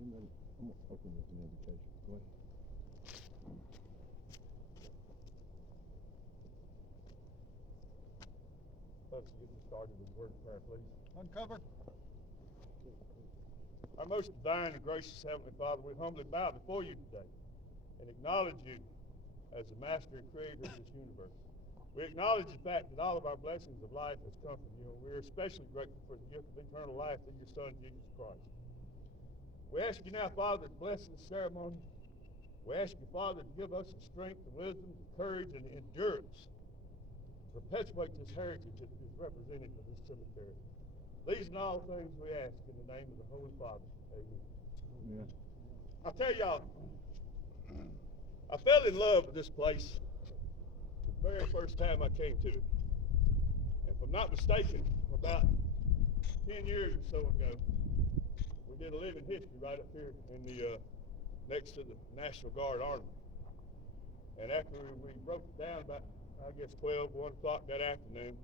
And then I'm going to open with an invitation. Go ahead. Folks, get me started with a word of prayer, please. Uncover. Our most divine and gracious Heavenly Father, we humbly bow before you today and acknowledge you as the master and creator of this universe. We acknowledge the fact that all of our blessings of life has come from you, and we're especially grateful for the gift of eternal life through your Son, Jesus Christ. We ask you now, Father, to bless this ceremony. We ask you, Father, to give us the strength, the wisdom, the courage, and the endurance to perpetuate this heritage that is represented in this cemetery. These and all things we ask in the name of the Holy Father. Amen. Yeah. I tell y'all, I fell in love with this place the very first time I came to it. And if I'm not mistaken, about 10 years or so ago, we did a living history right up here in the next to the National Guard Armory. And after we broke it down about, I guess, 1 o'clock that afternoon,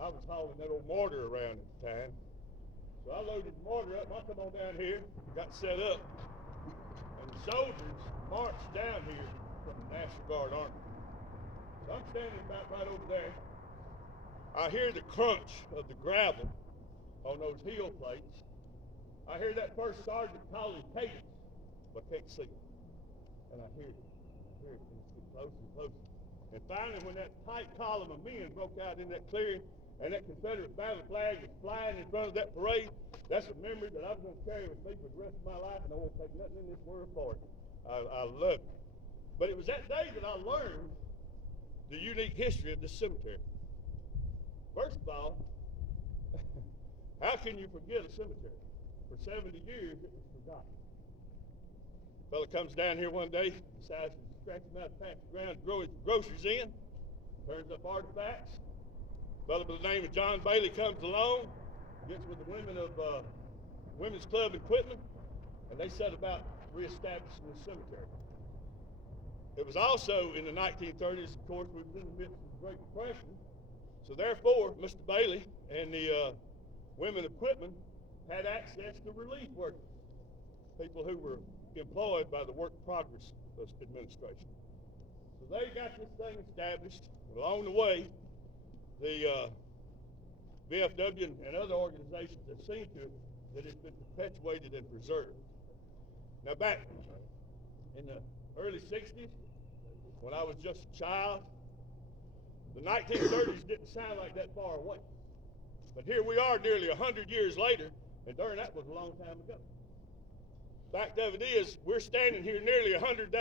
I was hauling that old mortar around at the time. So I loaded the mortar up, and I come on down here, got set up, and the soldiers marched down here from the National Guard Army. So I'm standing about right over there. I hear the crunch of the gravel on those heel plates. I hear that first sergeant call his cadence, but I can't see it. And I hear it. And it's getting closer and closer. And finally, when that tight column of men broke out in that clearing, and that Confederate battle flag was flying in front of that parade, that's a memory that I'm going to carry with me for the rest of my life, and I won't take nothing in this world for it. I love it. But it was that day that I learned the unique history of this cemetery. First of all, how can you forget a cemetery? For 70 years, it was forgotten. A fella comes down here one day, decides to scratch him out of the patch of ground to grow his groceries in, turns up artifacts. A fellow by the name of John Bailey comes along, gets with the women of Women's Club in Quitman, and they set about reestablishing the cemetery. It was also in the 1930s, of course, we were in the midst of the Great Depression, so therefore, Mr. Bailey and the women of Quitman had access to relief workers, people who were employed by the Work Progress Administration. So they got this thing established. Along the way, the VFW and other organizations have seen to it that it's been perpetuated and preserved. Now back in the early 60s, when I was just a child, the 1930s didn't sound like that far away. But here we are nearly 100 years later, and darn, that was a long time ago. Fact of it is, we're standing here nearly 100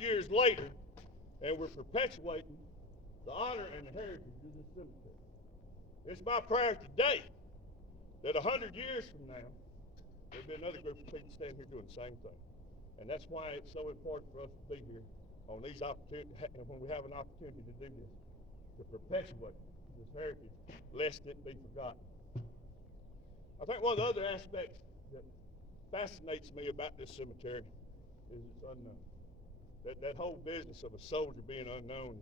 years later, and we're perpetuating the honor and the heritage of this cemetery. It's my prayer today that 100 years from now, there'll be another group of people standing here doing the same thing. And that's why it's so important for us to be here on these opportunities, when we have an opportunity to do this, to perpetuate this heritage, lest it be forgotten. I think one of the other aspects that fascinates me about this cemetery is its unknown. That whole business of a soldier being unknown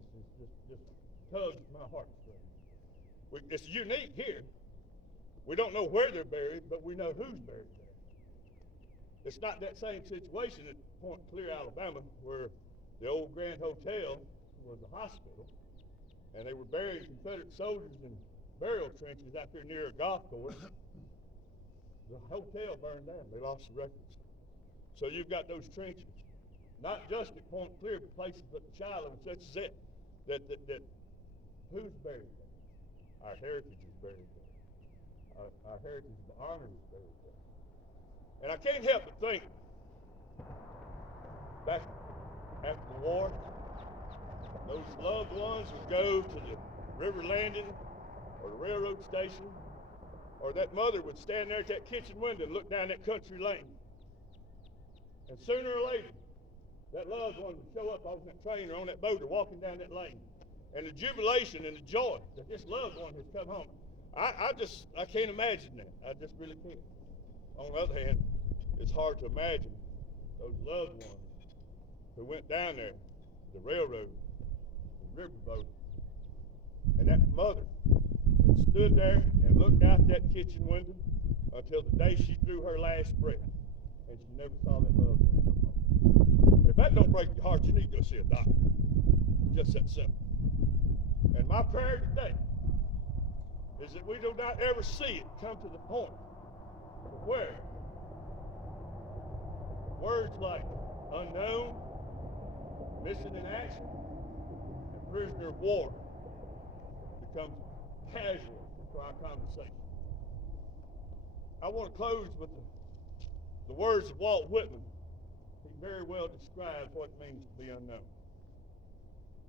just tugs my heartstrings. It's unique here. We don't know where they're buried, but we know who's buried there. It's not that same situation at Point Clear, Alabama, where the old Grand Hotel was a hospital, and they were burying Confederate soldiers in burial trenches out there near a golf course. The hotel burned down. They lost the records. So you've got those trenches, not just at Point Clear, but places like Shiloh and such as that who's buried there? Our heritage is buried there. Our heritage, the honor is buried there. And I can't help but think, back after the war, those loved ones would go to the river landing or the railroad station, or that mother would stand there at that kitchen window and look down that country lane. And sooner or later, that loved one would show up on that train or on that boat or walking down that lane. And the jubilation and the joy that this loved one has come home. I can't imagine that. I just really can't. On the other hand, it's hard to imagine those loved ones who went down there, the railroad, the riverboat, and that mother that stood there and looked out that kitchen window until the day she drew her last breath. and she never saw that loved one come home. If that don't break your heart, you need to go see a doctor. Just that simple. And my prayer today is that we do not ever see it come to the point where words like unknown, missing in action, and prisoner of war become casual to our conversation. I want to close with the words of Walt Whitman. He very well describes what it means to be unknown.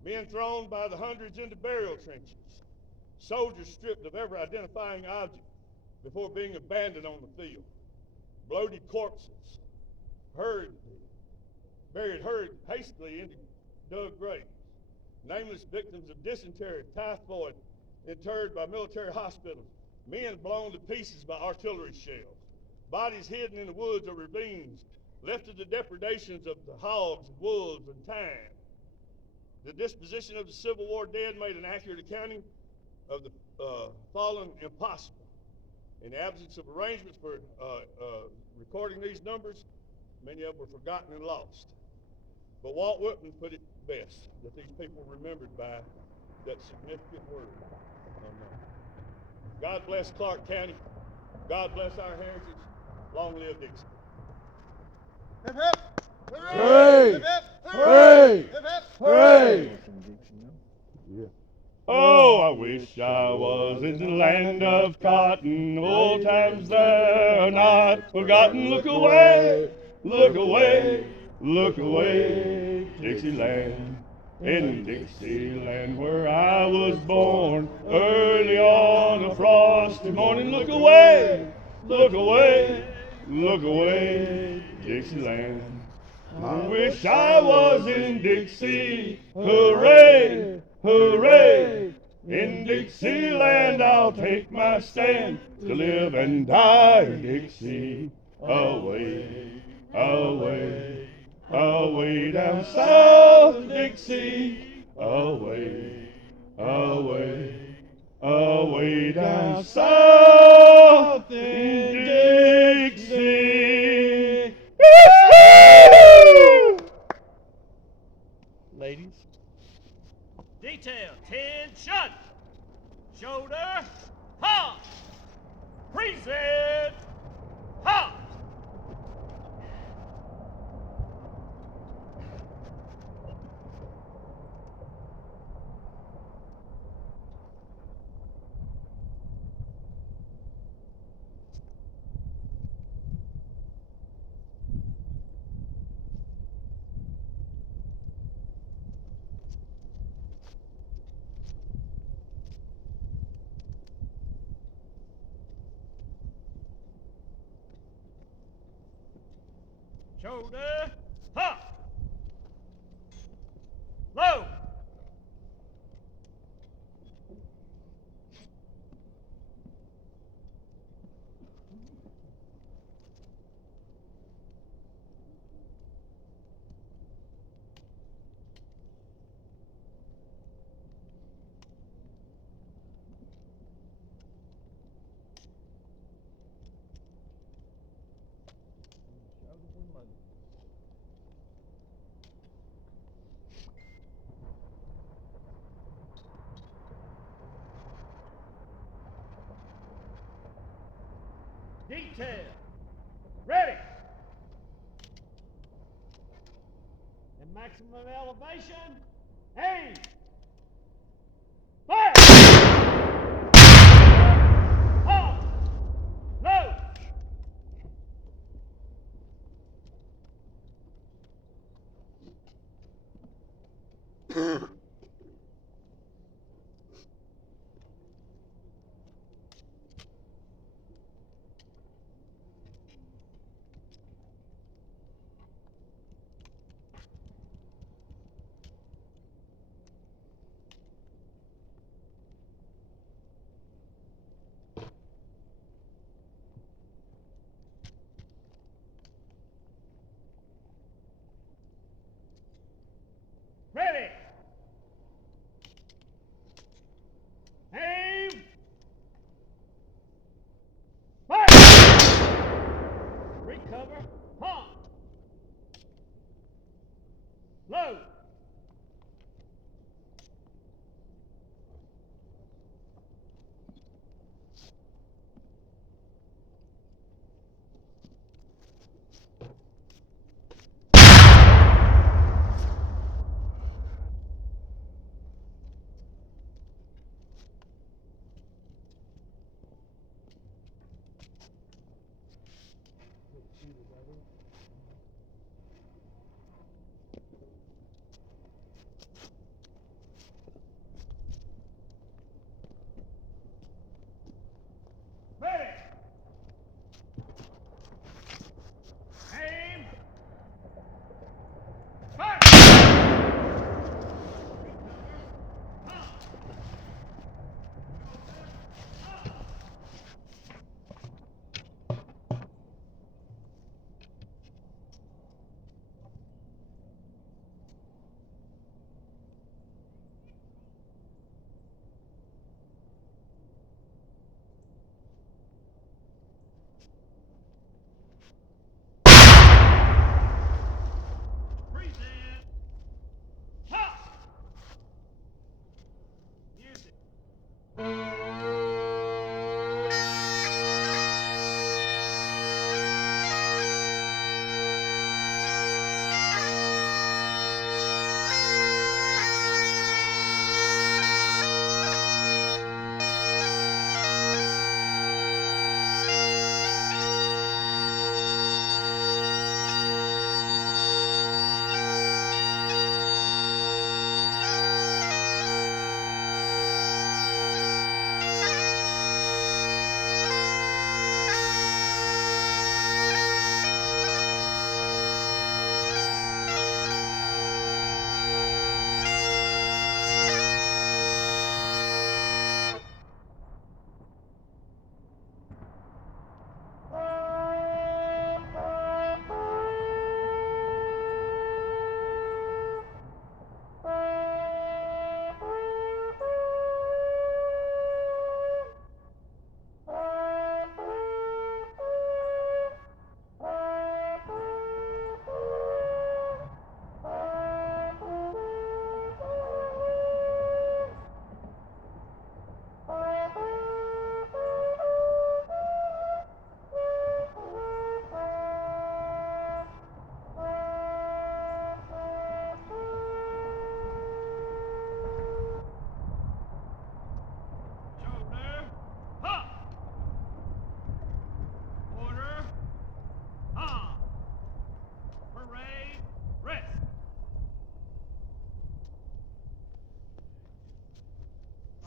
Men thrown by the hundreds into burial trenches, soldiers stripped of every identifying object before being abandoned on the field, bloated corpses, buried hastily into dug graves, nameless victims of dysentery, typhoid, interred by military hospitals, men blown to pieces by artillery shells, bodies hidden in the woods or ravines, left to the depredations of the hogs and wolves and time. The disposition of the Civil War dead made an accurate accounting of the fallen impossible. In the absence of arrangements for recording these numbers, many of them were forgotten and lost. But Walt Whitman put it best, that these people remembered by that significant word, unknown. God bless Clark County. God bless our heritage. Long live Dixie. Hip hip! Hooray! Hip hip! Hooray! Hip hip! Hooray! Yeah. Oh, I wish I was in the land of cotton, old times there not forgotten. Look away, look away, look away, Dixieland. In Dixieland where I was born, early on a frosty morning. Look away, look away, look away, Dixieland. I wish I was in Dixie, hooray, hooray. In Dixieland I'll take my stand to live and die in Dixie. Away, away, away down south Dixie. Away, away, away down south in Dixie. Ladies. Detail, tension, shoulder, hop, present, hop. Shoulder, hop, low. Detail, ready. And maximum elevation, aim. Fire! Halt! Low!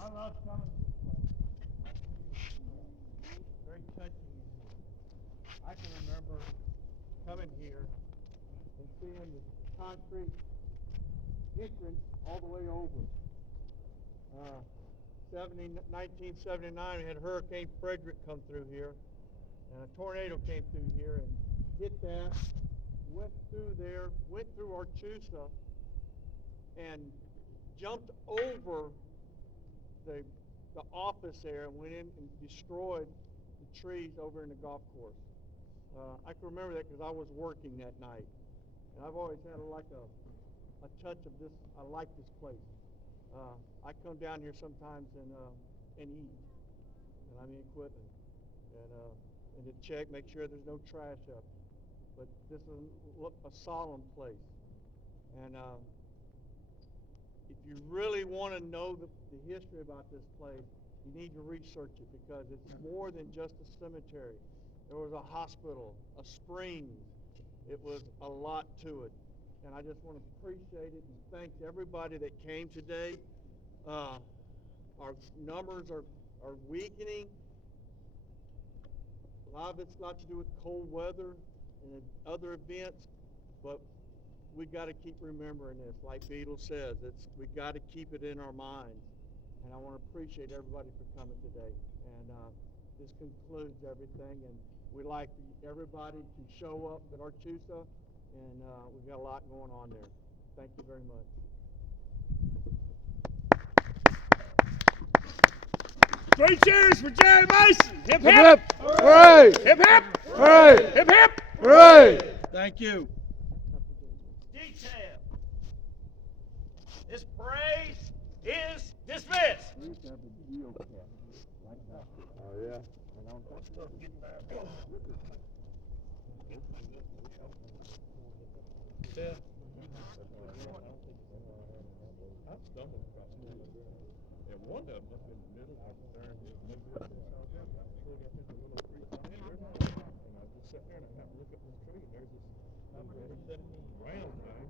I love coming to this place. Very touching in here. I can remember coming here and seeing the concrete entrance all the way over. 1979, we had Hurricane Frederick come through here, and a tornado came through here and hit that, went through there, went through Archusa, and jumped over the office there and went in and destroyed the trees over in the golf course. I can remember that because I was working that night, and I've always had a touch of this. I like this place. I come down here sometimes and eat, and I'm in Quitman, and to check, make sure there's no trash up. But this is a solemn place, and if you really want to know the history about this place, you need to research it because it's more than just a cemetery. There was a hospital, a spring. It was a lot to it. And I just want to appreciate it and thank everybody that came today. Our numbers are weakening. A lot of it's got to do with cold weather and other events, but we got to keep remembering this. Like Beetle says, we got to keep it in our minds. And I want to appreciate everybody for coming today. And this concludes everything. And we'd like everybody to show up at Archusa, and we've got a lot going on there. Thank you very much. 3 cheers for Jerry Mason. Hip Hip hip. hip. Hooray! Hip hip. Hooray! Hip hip. Hooray! Thank you. Detail. This parade is dismissed. Oh, yeah. Yeah. I stumbled across two of them. And one of them up in the middle of the turn, moved up in South Carolina. I pulled up into a little creek down here, and I just sat there and I happened to look up this tree, and there's this round thing.